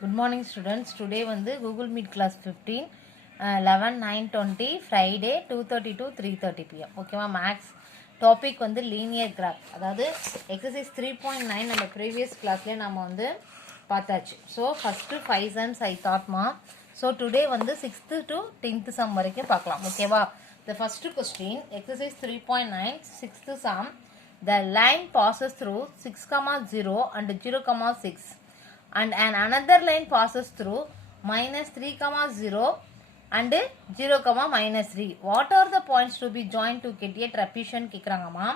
Good morning students. Today வந்து Google Meet class 15 11/9/20 Friday 2:30 to 3:30 pm. ஓகேவா? Maths topic வந்து linear graph, அதாவது exercise 3.9 நம்ம ப்ரீவியஸ் கிளாஸ்லேயே நம்ம வந்து பார்த்தாச்சு. ஸோ ஃபஸ்ட்டு 5 sums ஐ தாட்மா. ஸோ டுடே வந்து 6th to 10th sum வரைக்கும் பார்க்கலாம். ஓகேவா? The first question, exercise 3.9 6th sum. The line passes through 6,0 and 0,6 and another line passes through -3,0 and 0,-3. What are the points to be joined to get a trapezium கேக்குறாங்கம்மா.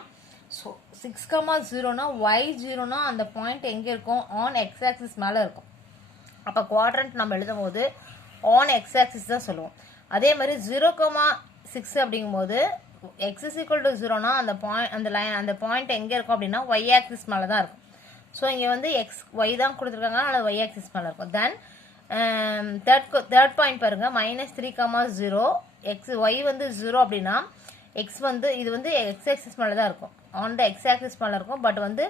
So 6,0னா y0னா அந்த point எங்கே இருக்கும்? On X axis மேலே இருக்கும். அப்போ quadrant நம்ம எழுதும் போது ஆன் எக்ஸ் ஆக்சிஸ் தான் சொல்லுவோம். அதே மாதிரி 0,6 அப்படிங்கும்போது எக்ஸ் இஸ் ஈக்குவல் டு 0னா அந்த பாயிண்ட் எங்கே இருக்கும் அப்படின்னா ஒய் ஆக்சிஸ் மேலே தான் இருக்கும். ஸோ இங்கே வந்து எக்ஸ் ஒய் தான் கொடுத்துருக்காங்க, அதில் ஒய் ஆக்சிஸ் மேலே இருக்கும். தென் தேர்ட் பாயிண்ட் பாருங்கள், -3,0 எக்ஸ் ஒய் வந்து 0 அப்படின்னா எக்ஸ் வந்து இது வந்து எக்ஸ் ஆக்சிஸ் மேலே தான் இருக்கும், ஆன் த எக்ஸ் ஆக்சிஸ் மேலே இருக்கும். பட் வந்து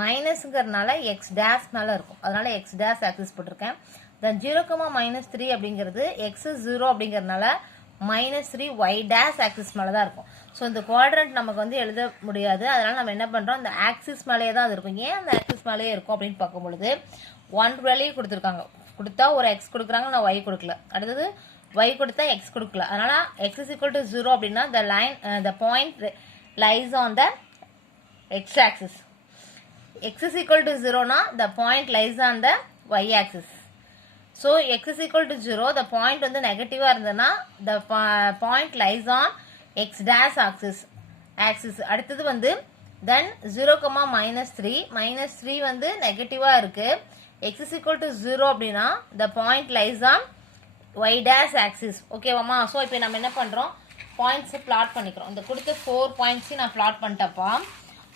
மைனஸுங்கிறதுனால எக்ஸ் டேஷ் மேலே இருக்கும், அதனால எக்ஸ் டேஷ் ஆக்சிஸ் போட்டிருக்கேன். தென் 0,-3 அப்படிங்கிறது எக்ஸ் 0 அப்படிங்கிறதுனால -3 ஒய் டேஷ் ஆக்சிஸ் மேலே தான் இருக்கும். ஸோ இந்த குவாட்ரண்ட் நமக்கு வந்து எழுத முடியாது, அதனால நம்ம என்ன பண்ணுறோம், அந்த ஆக்சிஸ் மேலேயே தான் அது இருக்கும். ஏன் அந்த ஆக்சிஸ் மேலேயே இருக்கும் அப்படின்னு பார்க்கும்பொழுது 1 வேலையை கொடுத்துருக்காங்க, கொடுத்தா ஒரு எக்ஸ் கொடுக்குறாங்க, நான் ஒய் கொடுக்கல. அடுத்தது ஒய் கொடுத்தா எக்ஸ் கொடுக்கல. அதனால எக்ஸ் இஸ் ஈக்குவல் டு 0 அப்படின்னா the point lies on the x axis. x is equal to 0னா the point lies on the y axis. So X is equal to 0, the point வந்து நெகட்டிவாக இருந்ததுன்னா the point lies on x dash axis. அடுத்தது வந்து தென் 0,-3 -3 வந்து நெகட்டிவாக இருக்கு. x is equal to 0 அப்படின்னா the point lies on y dash axis. ஓகேவாம்மா? ஸோ இப்போ நம்ம என்ன பண்ணுறோம், பாயிண்ட்ஸை பிளாட் பண்ணிக்கிறோம். இந்த கொடுத்த 4 பாயிண்ட்ஸையும் நான் பிளாட் பண்ணிட்டப்பா.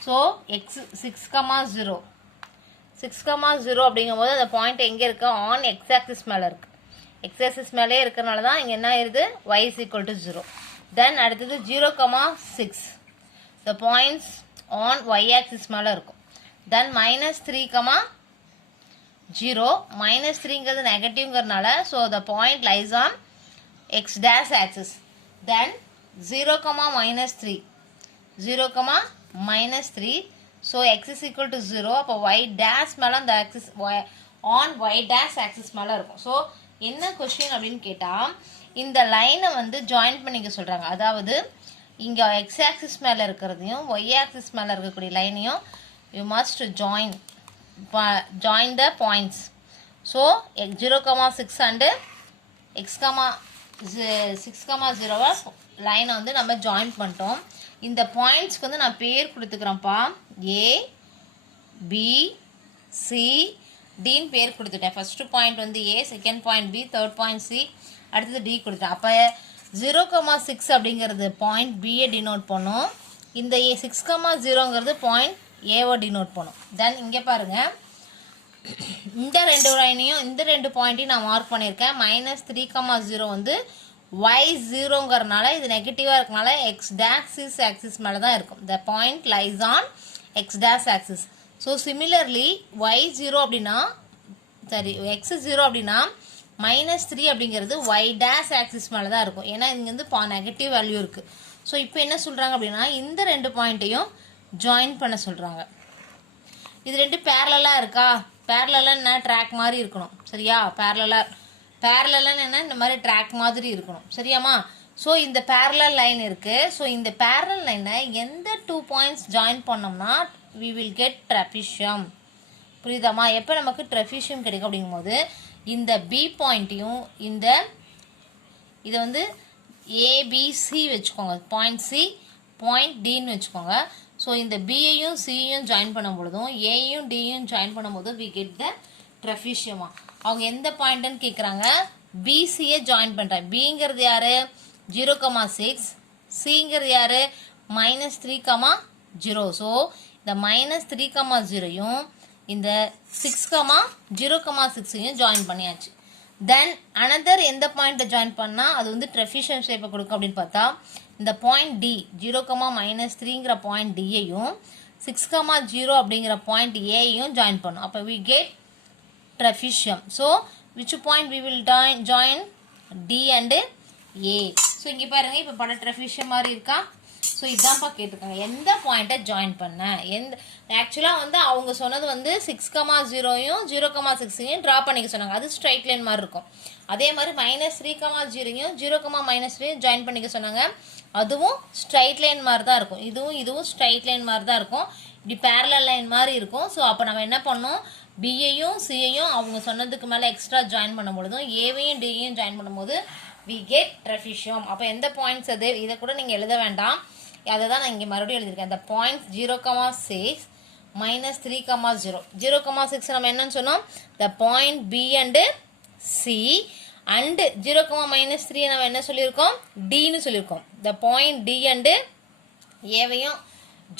ஸோ எக்ஸ் 6,0 அப்படிங்கும்போது அந்த பாயிண்ட் எங்கே இருக்கு? ஆன் எக்ஸ் ஆக்சிஸ் மேலே இருக்கு. எக்ஸ் ஆக்சிஸ் மேலே இருக்கிறனால தான் இங்கே என்ன ஆயிருது, y is equal to 0. தென் அடுத்தது 0,6 the points on y axis மேலே இருக்கும். தென் -3,0 -3ங்கிறது நெகட்டிவ்ங்கிறதுனால so the point lies on x dash axis. Then 0,-3 0,-3 so x is equal to 0. அப்போ y dash மேலே அந்த axis on y dash axis மேலே இருக்கும். ஸோ என்ன கொஸ்டின் அப்படின்னு கேட்டால், இந்த லைனை வந்து ஜாயின் பண்ணிக்க சொல்கிறாங்க. அதாவது இங்கே எக்ஸ் ஆக்சிஸ் மேலே இருக்கிறதையும் ஒய் ஆக்சிஸ் மேலே இருக்கக்கூடிய லைனையும் you must join the points. So 0,6 and x,6,0 லைனை வந்து நம்ம ஜாயின் பண்ணிட்டோம். இந்த பாயிண்ட்ஸ்க்கு வந்து நான் பேர் கொடுத்துக்கிறேன்ப்பா. ஏ பி சி டின்னு பேர் கொடுத்துட்டேன். ஃபர்ஸ்ட் பாயிண்ட் வந்து a, second point b, third point c, அடுத்தது டி கொடுத்துட்டேன். அப்போ 0,6 அப்படிங்கிறது பாயிண்ட் பியை டினோட் பண்ணும், இந்த 6,0ங்கிறது பாயிண்ட் ஏவை டினோட் பண்ணும். தென் இங்கே பாருங்கள், இந்த ரெண்டு லைனையும் இந்த ரெண்டு பாயிண்ட்டையும் நான் மார்க் பண்ணியிருக்கேன். -3,0 வந்து y0ங்கிறதுனால இது நெகட்டிவாக இருக்கனால எக்ஸ் டேஷ் ஆக்சிஸ் மேலே தான் இருக்கும். The point lies on X dash axis. So similarly y0 அப்படின்னா சரி x0 அப்படின்னா -3 அப்படிங்கிறது y டேஷ் ஆக்சிஸ் மேலே தான் இருக்கும், ஏன்னா இங்கே வந்து நெகட்டிவ் வேல்யூ இருக்குது. ஸோ இப்போ என்ன சொல்கிறாங்க அப்படின்னா, இந்த ரெண்டு பாயிண்ட்டையும் ஜாயின் பண்ண சொல்கிறாங்க. இது ரெண்டு பேரலாக இருக்கா? பேரலாக என்ன, ட்ராக் மாதிரி இருக்கணும். சரியா? பேரலான்னு என்ன, இந்த மாதிரி ட்ராக் மாதிரி இருக்கணும். சரியாம்மா? ஸோ இந்த பேரலல் லைன் இருக்குது. ஸோ இந்த பேரலல் லைனை எந்த 2 பாயிண்ட்ஸ் ஜாயின் பண்ணோம்னா we will get trapezium. புரியுதாம்மா? எப்போ நமக்கு trapezium கிடைக்கும் அப்படிங்கும்போது இந்த பி பாயிண்ட்டையும் இதை வந்து ஏபிசி வச்சுக்கோங்க, பாயிண்ட் சி பாயிண்ட் டின்னு வச்சுக்கோங்க. ஸோ இந்த பியையும் சியையும் ஜாயின் பண்ணும் பொழுதும் ஏயும் டியும் ஜாயின் பண்ணும்போது we get the trapezium. அவங்க எந்த பாயிண்ட்டுன்னு கேட்குறாங்க, பிசியை ஜாயின் பண்ணுறாங்க. பிங்கிறது யார்? 0,6. சிங்கிறது யார்? -3,0. ஸோ இந்த -3,0யும் இந்த 0,6யும் ஜாயின் பண்ணியாச்சு. தென் அனதர் எந்த பாயிண்ட்டை ஜாயின் பண்ணால் அது வந்து ட்ரெஃபிஷியன் ஷேப்பை கொடுக்கும் அப்படின்னு பார்த்தா, இந்த பாயிண்ட் டி 0,-3ங்கிற பாயிண்ட் டியையும் 6,0 அப்படிங்கிற பாயிண்ட் ஏயையும் ஜாயின் பண்ணும். அப்போ we get trapezium. So which point we will join? D and A. So இங்க பாருங்க இப்போ பட trapezium மாதிரி இருக்கா. ஸோ இதான்ப்பா கேட்டிருக்காங்க எந்த பாயிண்ட்டை ஜாயின் பண்ண எந்த ஆக்சுவலாக வந்து அவங்க சொன்னது வந்து 6,0யும் 0,6யும் ட்ரா பண்ணிக்க சொன்னாங்க. அது ஸ்ட்ரைட் லைன் மாதிரி இருக்கும். அதே மாதிரி -3,0யும் 0,-3யும் ஜாயின் பண்ணிக்க சொன்னாங்க. அதுவும் ஸ்ட்ரைட் லைன் மாதிரி தான் இருக்கும். இதுவும் ஸ்ட்ரைட் லைன் மாதிரி தான் இருக்கும். இப்படி பேரலல் லைன் மாதிரி இருக்கும். ஸோ அப்போ நம்ம என்ன பண்ணோம், பியையும் சியையும் அவங்க சொன்னதுக்கு மேலே எக்ஸ்ட்ரா ஜாயின் பண்ணும்பொழுதும் ஏவையும் டியையும் ஜாயின் பண்ணும்போது we get trapezium. அப்போ எந்த பாயிண்ட்ஸ் அது, இதை கூட நீங்கள் எழுத வேண்டாம், அதை தான் நான் இங்கே மறுபடியும் எழுதியிருக்கேன். அந்த பாயிண்ட்ஸ் 0,6 -3,0 0,6 நம்ம என்னன்னு சொன்னோம், the point B and C and 0,-3 நம்ம என்ன சொல்லியிருக்கோம், Dன்னு சொல்லியிருக்கோம். the point D and ஏவையும்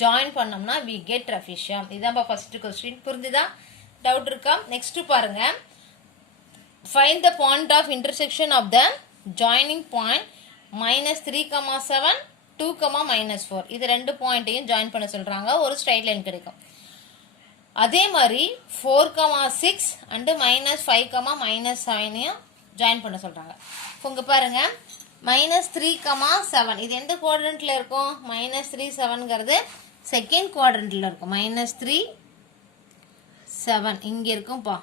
ஜாயின் பண்ணோம்னா we get trapezium. இதுதான் ஃபர்ஸ்ட் கொஸ்டின். புரிஞ்சுதா? டவுட் இருக்கா? நெக்ஸ்ட் பாருங்க, find the point of intersection of the joining point -3,7 2,-4. இது ரெண்டு பாயிண்ட்டையும் ஜாயின் பண்ண சொல்றாங்க. ஒரு ஸ்ட்ரைட் லைன் கிடைக்கும். அதே மாதிரி 4,6 and -5,-7 ஜாயின் பண்ண சொல்றாங்க. உங்க பாருங்க -3,7 இது எந்த குவாட்ரண்ட்ல இருக்கும், -3,7ங்கிறது செகண்ட் குவாட்ரண்ட்ல இருக்கும். -3 7 இங்க இருக்கும்பா,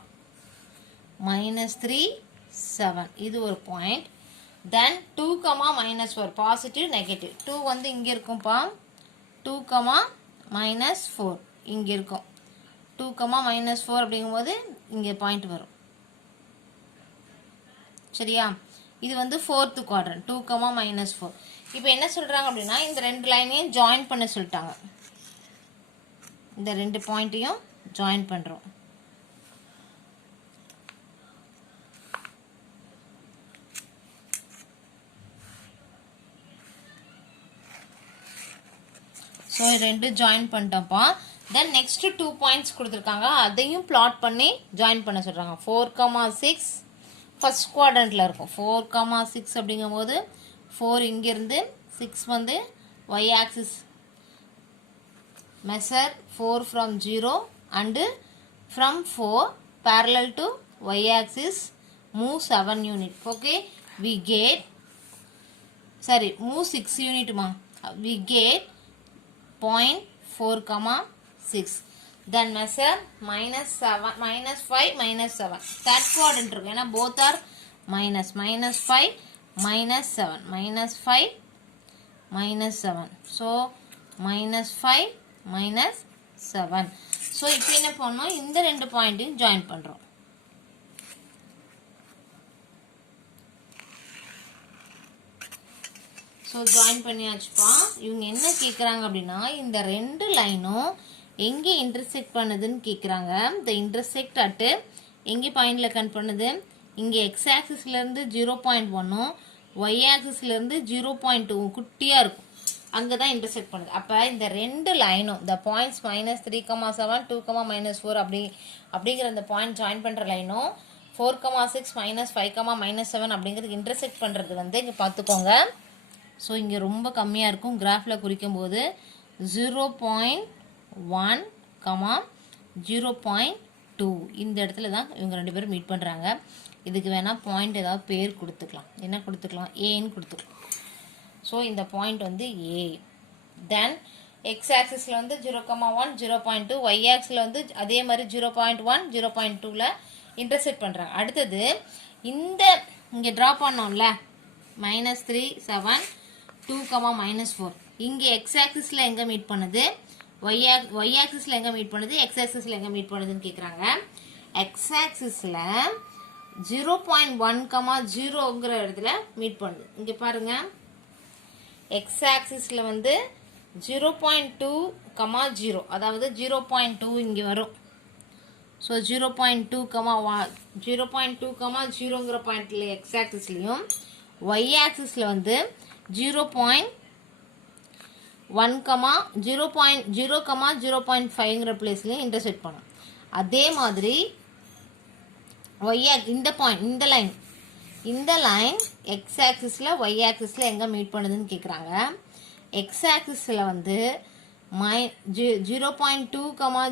-3 7 இது ஒரு பாயிண்ட். தென் 2,-4 பாசிட்டிவ் நெகட்டிவ். 2 வந்து இங்க இருக்கும்பா, 2,-4 இங்க இருக்கும். 2,-4 அப்படிங்கும்போது இங்க பாயிண்ட் வரும். சரியா? இது வந்து ஃபோர்த் குவாட்ரண்ட் 2,-4. இப்போ என்ன சொல்றாங்க அப்படின்னா, இந்த ரெண்டு லைனையும் ஜாயின் பண்ண சொல்லிட்டாங்க. இந்த ரெண்டு பாயிண்ட்டையும் ஜாயின் பண்றோம். ஸோ ரெண்டு ஜாயின் பண்ணிட்டோம்ப்பா. தென் நெக்ஸ்ட் 2 பாயிண்ட்ஸ் கொடுத்துருக்காங்க, அதையும் பிளாட் பண்ணி ஜாயின் பண்ண சொல்றாங்க. 4,6 ஃபர்ஸ்ட் குவாட்ரண்ட்ல இருக்கும். 4,6 அப்படிங்கும் போது 4 இங்கிருந்து 6 வந்து y axis measure 4 from 0 and from 4 parallel to y axis move 7 unit. Okay, we get move 6 unit ma. We get point 4,6. Then measure -7 -5 -7 third quadrant இருக்கு. ஏன்னா both are -5 -7 -5 -7. So -5 -7. ஸோ இப்போ என்ன பண்ணோம், இந்த ரெண்டு பாயிண்ட்டையும் ஜாயின் பண்ணுறோம். ஸோ ஜாயின் பண்ணியாச்சுப்பா. இவங்க என்ன கேட்குறாங்க அப்படின்னா, இந்த ரெண்டு லைனும் எங்கே இன்டர்செக்ட் பண்ணுதுன்னு கேட்குறாங்க. இந்த இன்டர்செக்ட் அட்டு எங்கே பாயிண்டில் கன் பண்ணுது, இங்கே எக்ஸ் ஆக்சிஸ்லேருந்து 0.1ம் ஒய் ஆக்சிஸ்லேருந்து 0.2 குட்டியாக இருக்கும், அங்கே தான் இன்டர்செக்ட் பண்ணுது. அப்போ இந்த ரெண்டு லைனும் இந்த பாயிண்ட்ஸ் -3,7 2,-4 அப்படிங்கிற இந்த பாயிண்ட் ஜாயின் பண்ணுற லைனும் 4,6 -5, -7 அப்படிங்கிறது இன்டர்செக்ட் பண்ணுறது வந்து இங்கே பார்த்துக்கோங்க. ஸோ இங்கே ரொம்ப கம்மியாக இருக்கும். கிராஃபில் குறிக்கும் போது 0.1, 0.2 இந்த இடத்துல தான் இவங்க ரெண்டு பேரும் மீட் பண்ணுறாங்க. இதுக்கு வேணால் பாயிண்ட் ஏதாவது பேர் கொடுத்துக்கலாம். என்ன கொடுத்துக்கலாம், ஏன்னு கொடுத்துக்கலாம். ஸோ இந்த பாயிண்ட் வந்து ஏ. தென் எக்ஸ் ஆக்சிஸில் வந்து 0,1 0.2, ஒய் ஆக்சிஸில் வந்து அதே மாதிரி 0.1 0.2ல் இன்டர்செக்ட் பண்ணுறாங்க. அடுத்தது இந்த இங்கே ட்ரா பண்ணோம்ல -3 7 2, -4 இங்கே எக்ஸ் ஆக்சிஸில் எங்கே மீட் பண்ணுது, ஒய் ஆக்சிஸில் எங்கே மீட் பண்ணுது, எக்ஸ் ஆக்சிஸில் எங்கே மீட் பண்ணுதுன்னு கேட்குறாங்க. எக்ஸ் ஆக்சிஸில் 0.1, 0ங்கிற இடத்துல மீட் பண்ணுது. இங்கே பாருங்க, எக்ஸ் ஆக்சிஸில் வந்து 0.2, 0 அதாவது 0.2 இங்கே வரும். ஸோ 0.2, 0.0ங்கிற பாயிண்ட்ல எக்ஸ் ஆக்சிஸ்லையும் ஒய் ஆக்சிஸில் வந்து 0.1, 0, 0.5ங்கிற பிளேஸ்லையும் இன்டர்செக்ட் பண்ணும். அதே மாதிரி ஒய் இந்த பாயிண்ட் இந்த லைன் எக்ஸ் ஆக்சிஸில் ஒய் ஆக்சிஸில் எங்கே மீட் பண்ணுதுன்னு கேட்குறாங்க. எக்ஸ் ஆக்சிஸில் வந்து 0.2,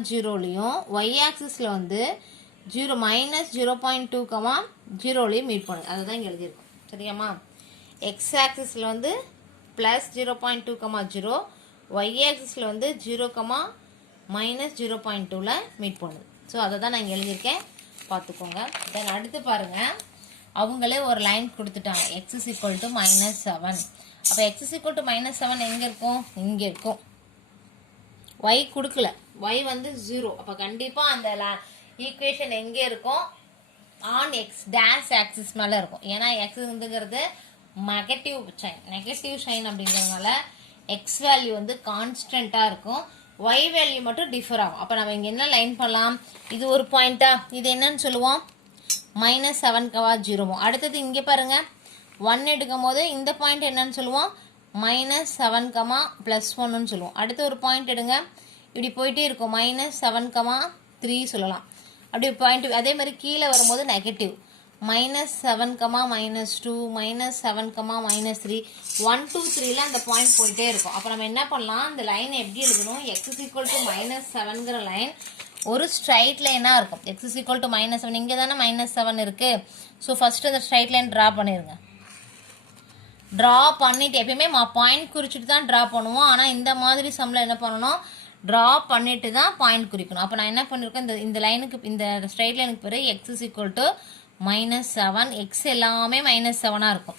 0லையும் ஒய் ஆக்சிஸில் வந்து -0.2, 0லையும் மீட் பண்ணுது. அதுதான் இங்கே எழுதியிருக்கும். சரியாம்மா? எக்ஸ் ஆக்சிஸில் வந்து +0.2, 0, ஒய் ஆக்சிஸில் வந்து 0, -0.2ல மீட் பண்ணுது. ஸோ அதை தான் நான் இங்கே எழுதியிருக்கேன், பார்த்துக்கோங்க. தென் அடுத்து பாருங்கள், அவங்களே ஒரு லைன் கொடுத்துட்டாங்க, x = -7. அப்போ x = -7 எங்கே இருக்கும்? இங்கே இருக்கும். y கொடுக்கல, y வந்து 0. அப்போ கண்டிப்பாக அந்த ஈக்குவேஷன் எங்கே இருக்கும்? ஆன் எக்ஸ் டேஷ் ஆக்சிஸ் மேலே இருக்கும். ஏன்னா எக்ஸுங்கிறது நெகட்டிவ் சைன் அப்படிங்கிறதுனால எக்ஸ் வேல்யூ வந்து கான்ஸ்டண்ட்டாக இருக்கும், ஒய் வேல்யூ மட்டும் டிஃபர் ஆகும். அப்போ நம்ம இங்கே என்ன லைன் பண்ணலாம்? இது ஒரு பாயிண்டா, இது என்னன்னு சொல்லுவோம்? -7, 0. அடுத்தது இங்கே பாருங்க, 1 எடுக்கும் போது இந்த பாயிண்ட் என்னன்னு சொல்லுவோம்? -7, +1ன்னு சொல்லுவோம். அடுத்து ஒரு பாயிண்ட் எடுங்க, இப்படி போயிட்டே இருக்கும், -7, 3 சொல்லலாம். அப்படி பாயிண்ட் அதே மாதிரி கீழே வரும்போது நெகட்டிவ் -7, -2, -7, -3, 1, 2, 3ல அந்த பாயிண்ட் போயிட்டே இருக்கும். அப்போ நம்ம என்ன பண்ணலாம்? இந்த லைனை எப்படி எழுதணும்? x = -7ங்கிற லைன் ஒரு ஸ்ட்ரைட் லைனாக இருக்கும். x = -7, இங்கே தானே -7 இருக்குது. ஸோ ஃபஸ்ட்டு அந்த ஸ்ட்ரைட் லைன் ட்ரா பண்ணிடுங்க. ட்ரா பண்ணிவிட்டு எப்பயுமே பாயிண்ட் குறிச்சிட்டு தான் ட்ரா பண்ணுவோம். ஆனால் இந்த மாதிரி சம்மில் என்ன பண்ணணும்? ட்ரா பண்ணிட்டு தான் பாயிண்ட் குறிக்கணும். அப்போ நான் என்ன பண்ணியிருக்கேன், இந்த லைனுக்கு, இந்த ஸ்ட்ரைட் லைனுக்கு பிறகு x = -7, எக்ஸ் எல்லாமே -7ஆக இருக்கும்.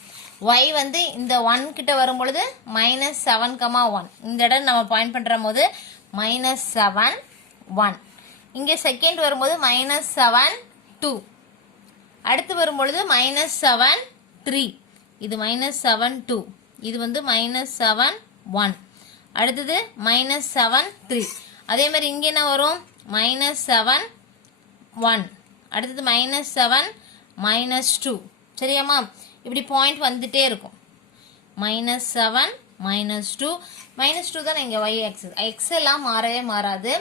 ஒய் வந்து இந்த 1 கிட்ட வரும்பொழுது -7, 1. இந்த இடம் நம்ம பாயிண்ட் பண்ணுற போது -7, 1. இங்கே செகண்ட் வரும்போது -7, 2. அடுத்து வரும்பொழுது -7, 3. இது -7, 2. இது வந்து -7, 1. அடுத்தது -7, 3. அதே மாதிரி இங்கே என்ன வரும்? -7, 1. அடுத்தது -7, -2. சரியாம்மா? இப்படி பாயிண்ட் வந்துட்டே இருக்கும். -7, -2. -2 தான் இங்கே ஒய் ஆக்சிஸ். எக்ஸ் எல்லாம் மாறவே மாறாது,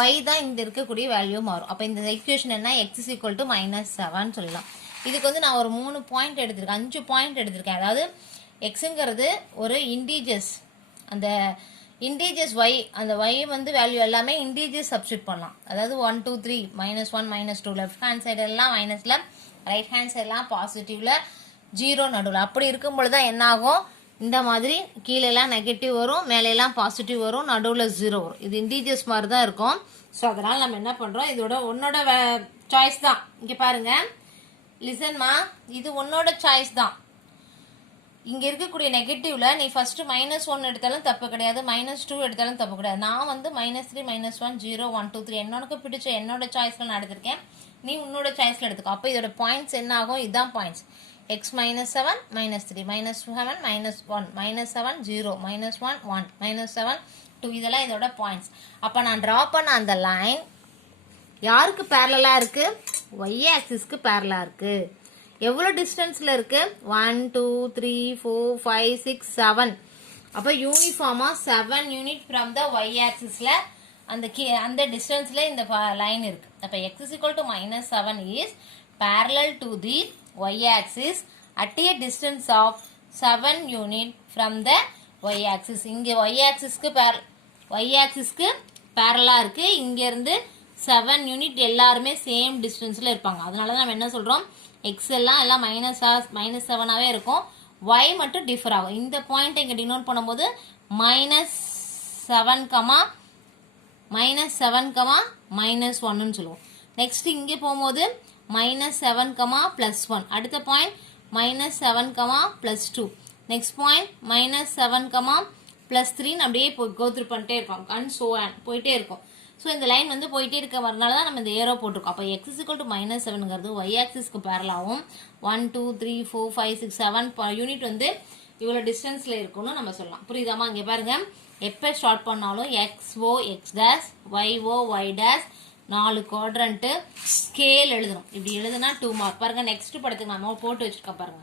ஒய் தான் இங்கே இருக்கக்கூடிய வேல்யூ மாறும். அப்போ இந்த ஈக்குவேஷன் என்ன? x = -7 சொல்லலாம். இதுக்கு வந்து நான் ஒரு 3 பாயிண்ட் எடுத்திருக்கேன், 5 பாயிண்ட் எடுத்திருக்கேன். அதாவது எக்ஸுங்கிறது ஒரு இன்டீஜர்ஸ், அந்த இன்டீஜர்ஸ் ஒய், அந்த ஒய் வந்து வேல்யூ எல்லாமே இன்டீஜர்ஸ் சப்ஸ்டியூட் பண்ணலாம். அதாவது 1, 2, 3, -1, -2, லெஃப்ட் ஹேண்ட் சைடு எல்லாம் மைனஸில், ரைட் ஹேண்ட் சைடெல்லாம் பாசிட்டிவில், 0 நடுவில். அப்படி இருக்கும்பொழுது தான் என்ன ஆகும்? இந்த மாதிரி கீழெல்லாம் நெகட்டிவ் வரும், மேலெல்லாம் பாசிட்டிவ் வரும், நடுவில் 0 வரும். இது இன்டீஜர்ஸ் மாதிரி தான் இருக்கும். ஸோ அதனால் நம்ம என்ன பண்ணுறோம்? இதோட உன்னோட சாய்ஸ் தான். இங்கே பாருங்க, லிசன்மா, இது உன்னோட சாய்ஸ் தான். இங்கே இருக்கக்கூடிய நெகட்டிவ்ல நீ ஃபர்ஸ்ட் -1 எடுத்தாலும் தப்பு கிடையாது, -2 எடுத்தாலும் தப்பு கிடையாது. நான் வந்து -3, -1, 0, 1, 2, 3 என்னோட பிடிச்ச என்னோட சாய்ஸ்ல நான் எடுத்திருக்கேன். நீ உன்னோட சாய்ஸ்ல எடுத்துக்கோ. அப்போ இதோட பாயிண்ட்ஸ் என்ன ஆகும்? இதுதான் பாயிண்ட்ஸ். x -7, -3, -7, -1, -7, 0, -1, 1, -7, 2 இதெல்லாம் இதோட பாயிண்ட்ஸ். அப்போ நான் ட்ரா பண்ண அந்த லைன் யாருக்கு பேரலாக இருக்கு? ஒய் ஆக்சிஸ்க்கு பேரலாக இருக்கு. எவ்வளோ டிஸ்டன்ஸில் இருக்கு? 1, 2, 3, 4, 5, 6, 7. அப்போ யூனிஃபார்மாக 7 யூனிட் ஃப்ரம் த ஒய் ஆக்சிஸில் அந்த டிஸ்டன்ஸில் இந்த லைன் இருக்கு. அப்போ x = -7 is parallel to the y-axis at a distance of 7 unit from the y-axis. இங்கே y-axisக்கு பேரலாக இருக்கு. இங்கேருந்து 7 யூனிட் எல்லாருமே சேம் டிஸ்டன்ஸில் இருப்பாங்க. அதனால தான் நம்ம என்ன சொல்கிறோம்? எக்ஸ் எல்லாம் -7ஆகவே இருக்கும், ஒய் மட்டும் டிஃபர் ஆகும். இந்த பாயிண்ட் இங்கே டினோட் பண்ணும்போது -7, -1ன்னு சொல்லுவோம். நெக்ஸ்ட் இங்கே போகும்போது -7, +1. அடுத்த பாயிண்ட் -7, +2. நெக்ஸ்ட் பாயிண்ட் -7, +3 அப்படியே கோத்ரூ பண்ணிட்டே இருப்போம். அண்ட் ஸோ போயிட்டே இருக்கும். ஸோ இந்த லைன் வந்து போயிட்டே இருக்க வரனால தான் நம்ம இந்த ஏரோ போட்டிருக்கோம். அப்போ x = -7ங்கிறது ஒய் ஆக்சிஸ்க்கு பேரலாகவும் 1, 2, 3, 4, 5, 6, 7 யூனிட் வந்து இவ்வளோ டிஸ்டன்ஸில் இருக்குன்னு நம்ம சொல்லலாம். புரியுதாமா? இங்கே பாருங்க, எப்போ ஸ்டார்ட் பண்ணாலும் XO, X', YO, Y', 4 quadrant scale எழுதணும். இப்படி எழுதுனா 2 மார்க். பாருங்க, நெக்ஸ்ட் படத்துக்கு நம்ம போட்டு வச்சுருக்கோம் பாருங்க.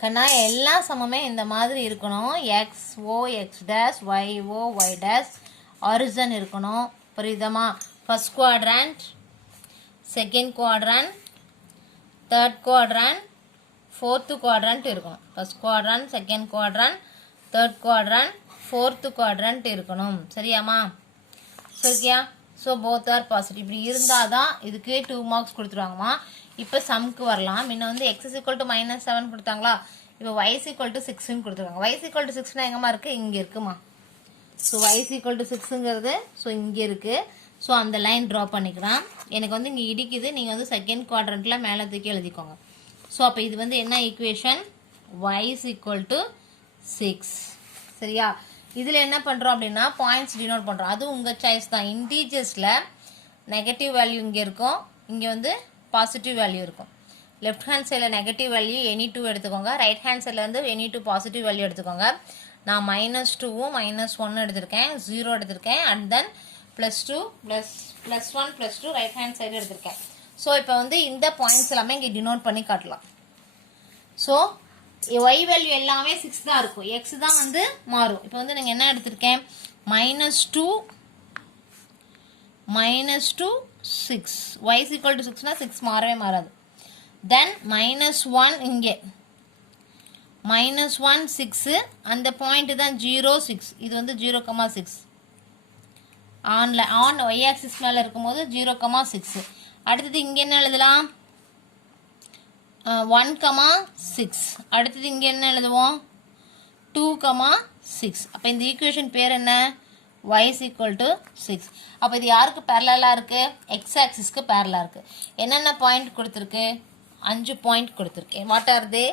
கண்ணா எல்லா சமமே இந்த மாதிரி இருக்கணும். XO, X', YO, Y', origin இருக்கணும். புரியுதாமா? First quadrant, second quadrant, third quadrant, fourth quadrant இருக்கணும். First quadrant, second quadrant, third quadrant, fourth quadrant இருக்கணும். சரியாம்மா? சரியா? So both are positive. இப்படி இருந்தால் தான் இதுக்கே 2 மார்க்ஸ் கொடுத்துருவாங்கம்மா. இப்போ சம்க்கு வரலாம். முன்ன வந்து x is equal to -7 கொடுத்தாங்களா, இப்போ y is equal to 6ன்னு கொடுத்துருக்காங்க. y is equal to 6னா எங்கம்மா இருக்குது, இங்கே இருக்குமா. So y is equal to 6ங்கிறது ஸோ இங்கே இருக்குது. ஸோ அந்த லைன் ட்ரா பண்ணிக்கலாம். எனக்கு வந்து இங்கே இடிக்குது, நீங்கள் வந்து செகண்ட் குவாட்ரண்ட்டில் மேலே தூக்கி எழுதிக்கோங்க. ஸோ அப்போ இது வந்து என்ன equation, y is equal to 6. சரியா, இதில் என்ன பண்ணுறோம் அப்படின்னா பாயிண்ட்ஸ் டினோட் பண்ணுறோம். அதுவும் உங்கள் சாய்ஸ் தான். இன்டீஜர்ஸில் நெகட்டிவ் வேல்யூ இங்கே இருக்கும், இங்கே வந்து பாசிட்டிவ் வேல்யூ இருக்கும். லெஃப்ட் ஹேண்ட் சைடில் நெகட்டிவ் வேல்யூ எனி 2 எடுத்துக்கோங்க, ரைட் ஹேண்ட் சைடில் வந்து எனி 2 பாசிட்டிவ் வேல்யூ எடுத்துக்கோங்க. நான் -2வும் -1 எடுத்திருக்கேன், 0 எடுத்திருக்கேன், and then +2 +1 +2 right hand side எடுத்திருக்கேன். ஸோ இப்போ வந்து இந்த பாயிண்ட்ஸ் எல்லாமே இங்கே டினோட் பண்ணி காட்டலாம். ஸோ y வேல்யூ எல்லாமே 6 தான் இருக்கும், x தான் வந்து மாறும். இப்போ வந்து நீங்கள் என்ன எடுத்திருக்கேன், -2 6, y is equal to 6னா 6 மாறவே மாறாது. தென் -1 இங்கே -1 6, அந்த பாயிண்ட் தான் 0 6, இது வந்து 0,6 ஆன் y ஆக்சிஸ் மேலே இருக்கும்போது 0,6. அடுத்தது இங்கே என்ன எழுதலாம், 1,6. அடுத்தது இங்கே என்ன எழுதுவோம், 2,6. அப்போ இந்த ஈக்குவேஷன் பேர் என்ன, y is equal to 6. அப்போ இது யாருக்கு பேரலாக இருக்குது, x ஆக்சிஸ்க்கு பேரலாக இருக்குது. என்னென்ன பாயிண்ட் கொடுத்துருக்கு, 5 பாயிண்ட் கொடுத்துருக்கு. வாட் ஆர் தே,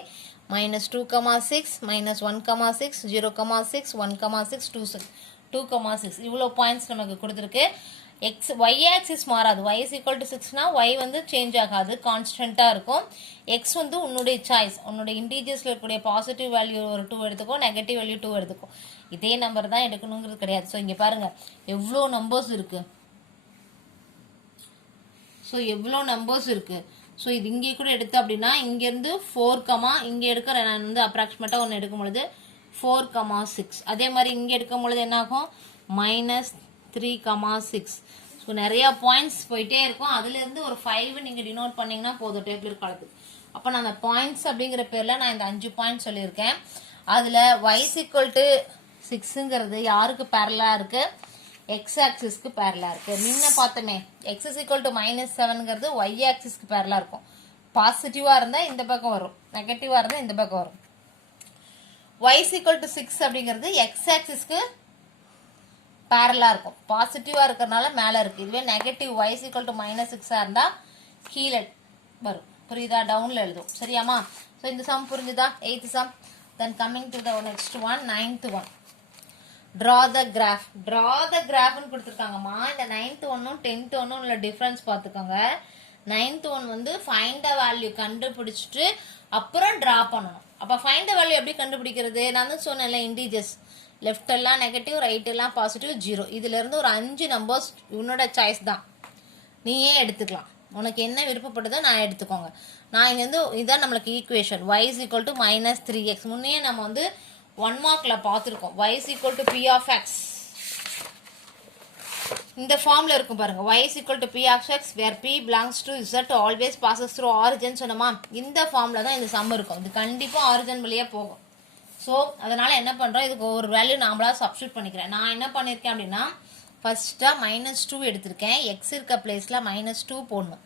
-2,6 -1,6 0,6 1,6 2,6 இவ்வளோ பாயிண்ட்ஸ் நமக்கு கொடுத்துருக்கு. y ஆக்சிஸ் மாறாது. y is equal to 6னா y வந்து சேஞ்ச் ஆகாது, கான்ஸ்டண்ட்டாக இருக்கும். x வந்து உன்னுடைய சாய்ஸ், உன்னுடைய இன்டீஜர்ஸில் இருக்கக்கூடிய பாசிட்டிவ் வேல்யூ ஒரு 2 எடுத்துக்கோ, நெகட்டிவ் வேல்யூ 2 எடுத்துக்கோ. இதே நம்பர் தான் எடுக்கணுங்கிறது கிடையாது. ஸோ இங்கே பாருங்கள் எவ்வளோ நம்பர்ஸ் இருக்குது. ஸோ எவ்வளோ நம்பர்ஸ் இருக்குது. ஸோ இது இங்கே கூட எடுத்து அப்படின்னா இங்கேருந்து 4, இங்கே எடுக்கிற நான் வந்து அப்ராக்சிமேட்டாக ஒன்று எடுக்கும் பொழுது 4,6. அதே மாதிரி இங்கே எடுக்கும் பொழுது என்னாகும், -3,6. ஸோ நிறையா பாயிண்ட்ஸ் போயிட்டே இருக்கும். அதுலேருந்து ஒரு 5 நீங்கள் டினோட் பண்ணிங்கன்னா போதும் டேபிள் காலத்துக்கு. அப்போ நான் அந்த பாயிண்ட்ஸ் அப்படிங்கிற பேரில் நான் இந்த 5 பாயிண்ட்ஸ் சொல்லியிருக்கேன். அதில் y is equal to 6ங்கிறது யாருக்கு பேரலாக இருக்குது, x ஆக்சிஸ்க்கு பேரலாக இருக்குது. முன்ன பார்த்தோமே x is equal to -7ங்கிறது y ஆக்சிஸ்க்கு பேரலாக இருக்கும். பாசிட்டிவாக இருந்தால் இந்த பக்கம் வரும், நெகட்டிவாக இருந்தால் இந்த பக்கம் வரும். y is equal to 6 அப்படிங்கிறது x ஆக்சிஸ்க்கு பேரலாக இருக்கும், பாசிட்டிவாக இருக்கிறனால மேலே இருக்குது. இதுவே negative y is equal to -6ஆக இருந்தால் கீழே வரும். புரியுதா, டவுனில் எழுதும். சரியாம்மா. ஸோ இந்த சம் புரிஞ்சுதா, 8th sum. Then coming to the next one, 9th one. Draw the graph. Draw the கிராஃப்னு கொடுத்துருக்காங்கம்மா. இந்த 9th ஒன்னும் 10th ஒன்னும் உள்ள டிஃப்ரென்ஸ் பார்த்துக்கோங்க. 9th ஒன் வந்து ஃபைண்ட் த வேல்யூ கண்டுபிடிச்சிட்டு அப்புறம் ட்ரா பண்ணணும். அப்போ ஃபைண்ட் த வேல்யூ எப்படி கண்டுபிடிக்கிறது, நான் தான் சொன்னேன்ல, இன்டீஜர்ஸ் லெஃப்ட் எல்லாம் நெகட்டிவ், ரைட் எல்லாம் பாசிட்டிவ், 0. இதுலேருந்து ஒரு 5 நம்பர்ஸ் உன்னோட சாய்ஸ் தான், நீயே எடுத்துக்கலாம். உனக்கு என்ன விருப்பப்படுதோ நான் எடுத்துக்கோங்க. நான் இங்கேருந்து இதுதான் நம்மளுக்கு equation, y is equal to -3x. முன்னே நம்ம வந்து 1 மார்க்கில் பார்த்துருக்கோம். y is equal to p of x இந்த ஃபார்மில் இருக்கும் பாருங்க. y is equal to p of x where p belongs to z always passes through origin சொன்னோமா. இந்த ஃபார்மில் தான் இந்த சம் இருக்கும். இது கண்டிப்பாக ஆரிஜின் வழியாக போகும். ஸோ அதனால் என்ன பண்ணுறோம், இதுக்கு ஒரு வேல்யூ நாமளாக சப்ஸ்டியூட் பண்ணிக்கிறேன். நான் என்ன பண்ணியிருக்கேன் அப்படின்னா ஃபஸ்ட்டாக -2 எடுத்திருக்கேன். எக்ஸ் இருக்க பிளேஸில் -2 போடணும்.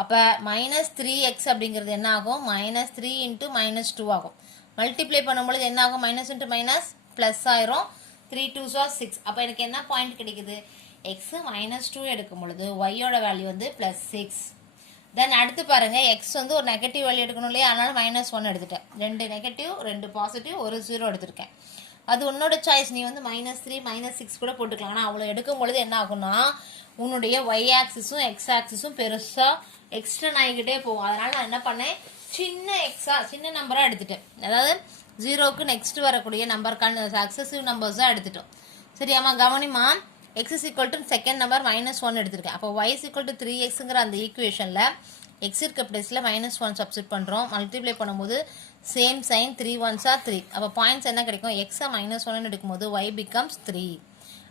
அப்போ -3x அப்படிங்கிறது என்ன ஆகும், -3 × -2 ஆகும். மல்டிப்ளை பண்ணும்பொழுது என்ன ஆகும், மைனஸ் இன்ட்டு மைனஸ் ப்ளஸ் ஆயிரும். 3 2s are 6. அப்போ எனக்கு என்ன பாயிண்ட் கிடைக்குது, எக்ஸு -2 எடுக்கும் பொழுது ஒய்யோட வேல்யூ வந்து +6. தென் அடுத்து பாருங்கள், எக்ஸ் வந்து ஒரு நெகட்டிவ் வேல்யூ எடுக்கணும் இல்லையா, அதனால் -1 எடுத்துட்டேன். 2 நெகட்டிவ் 2 பாசிட்டிவ் 1 0 எடுத்திருக்கேன். அது உன்னோட சாய்ஸ், நீ வந்து -3 -6 கூட போட்டுக்கலாம். ஆனால் அவ்வளோ எடுக்கும் பொழுது என்ன ஆகும்னா உன்னுடைய ஒய் ஆக்சிஸும் எக்ஸ் ஆக்சிஸும் பெருசாக எக்ஸ்டெண்ட் ஆகிக்கிட்டே போகும். அதனால் நான் என்ன பண்ணேன், சின்ன நம்பராக எடுத்துட்டேன். அதாவது 0க்கு நெக்ஸ்ட் வரக்கூடிய நம்பருக்கான சக்ஸசிவ் நம்பர்ஸாக எடுத்துட்டோம். சரியாம்மா, கவனிமா. x is equal to second number -1 எடுத்திருக்கேன். அப்போ y is equal to 3xங்கிற அந்த ஈக்குவேஷனில் எக்ஸ் இருக்க பிளேஸில் -1 சப்ஸ்டிட் பண்ணுறோம். மல்டிப்ளை பண்ணும்போது சேம் சைன், 3 1s are 3. அப்போ பாயிண்ட்ஸ் என்ன கிடைக்கும், எக்ஸை -1 எடுக்கும்போது y becomes 3.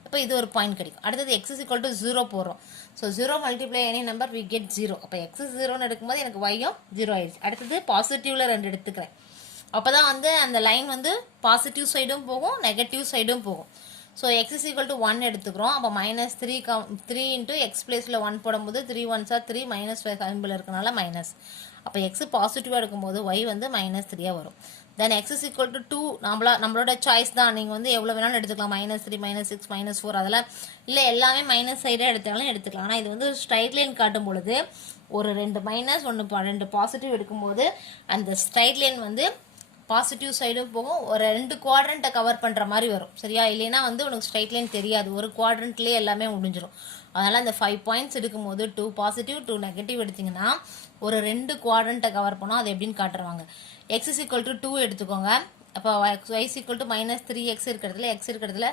அப்போ இது ஒரு பாயிண்ட் கிடைக்கும். அடுத்தது x is equal to 0 போடுறோம். So 0 multiply any number we get 0. அப்போ x 0ன்னு எடுக்கும்போது எனக்கு yயும் 0 ஆயிடுச்சு. அடுத்தது பாசிட்டிவில் 2 எடுத்துக்கிறேன். அப்போ தான் வந்து அந்த லைன் வந்து பாசிட்டிவ் சைடும் போகும், நெகட்டிவ் சைடும் போகும். So X is equal to 1 எடுத்துக்கிறோம். அப்போ மைனஸ் 3 இன்ட்டு எக்ஸ் பிளேஸில் 1 போடும்போது 3 1s are 3 மைனஸ் 5 சிம்பிள் இருக்கனால மைனஸ். அப்போ எக்ஸ் பாசிட்டிவாக இருக்கும்போது ஒய் வந்து மைனஸ் 3 வரும். தென் எக்ஸ் இஸ் ஈக்குவல் டு 2 நம்மளோட சாய்ஸ் தான். நீங்கள் வந்து எவ்வளோ வேணாலும் எடுத்துக்கலாம். மைனஸ் 3 மைனஸ் 6 மைனஸ் 4 அதெல்லாம் இல்லை, எல்லாமே மைனஸ் சைடாக எடுத்தாலும் எடுத்துக்கலாம். ஆனால் இது வந்து ஸ்ட்ரைட் லைன் காட்டும் பொழுது ஒரு 2 மைனஸ் 2 பாசிட்டிவ் எடுக்கும்போது அந்த ஸ்ட்ரைட் லைன் வந்து பாசிட்டிவ் சைடும் போகும், ஒரு 2 குவாட்ரண்ட்டை கவர் பண்ணுற மாதிரி வரும். சரியா? இல்லைன்னா வந்து உனக்கு ஸ்ட்ரைட் லைன் தெரியாது, ஒரு குவாட்ரண்ட்லேயே எல்லாமே முடிஞ்சிடும். அதனால் இந்த 5 பாயிண்ட்ஸ் எடுக்கும்போது 2 பாசிட்டிவ் 2 நெகட்டிவ் எடுத்திங்கன்னா ஒரு 2 குவாட்ரண்ட்டை கவர் பண்ணோம். அது எப்படின்னு காட்டுருவாங்க. எக்ஸ் இஸ் ஈக்குவல் டு 2 எடுத்துக்கோங்க. அப்போ Y is equal to minus 3x இருக்கிறதுல எக்ஸ் இருக்கிறதுல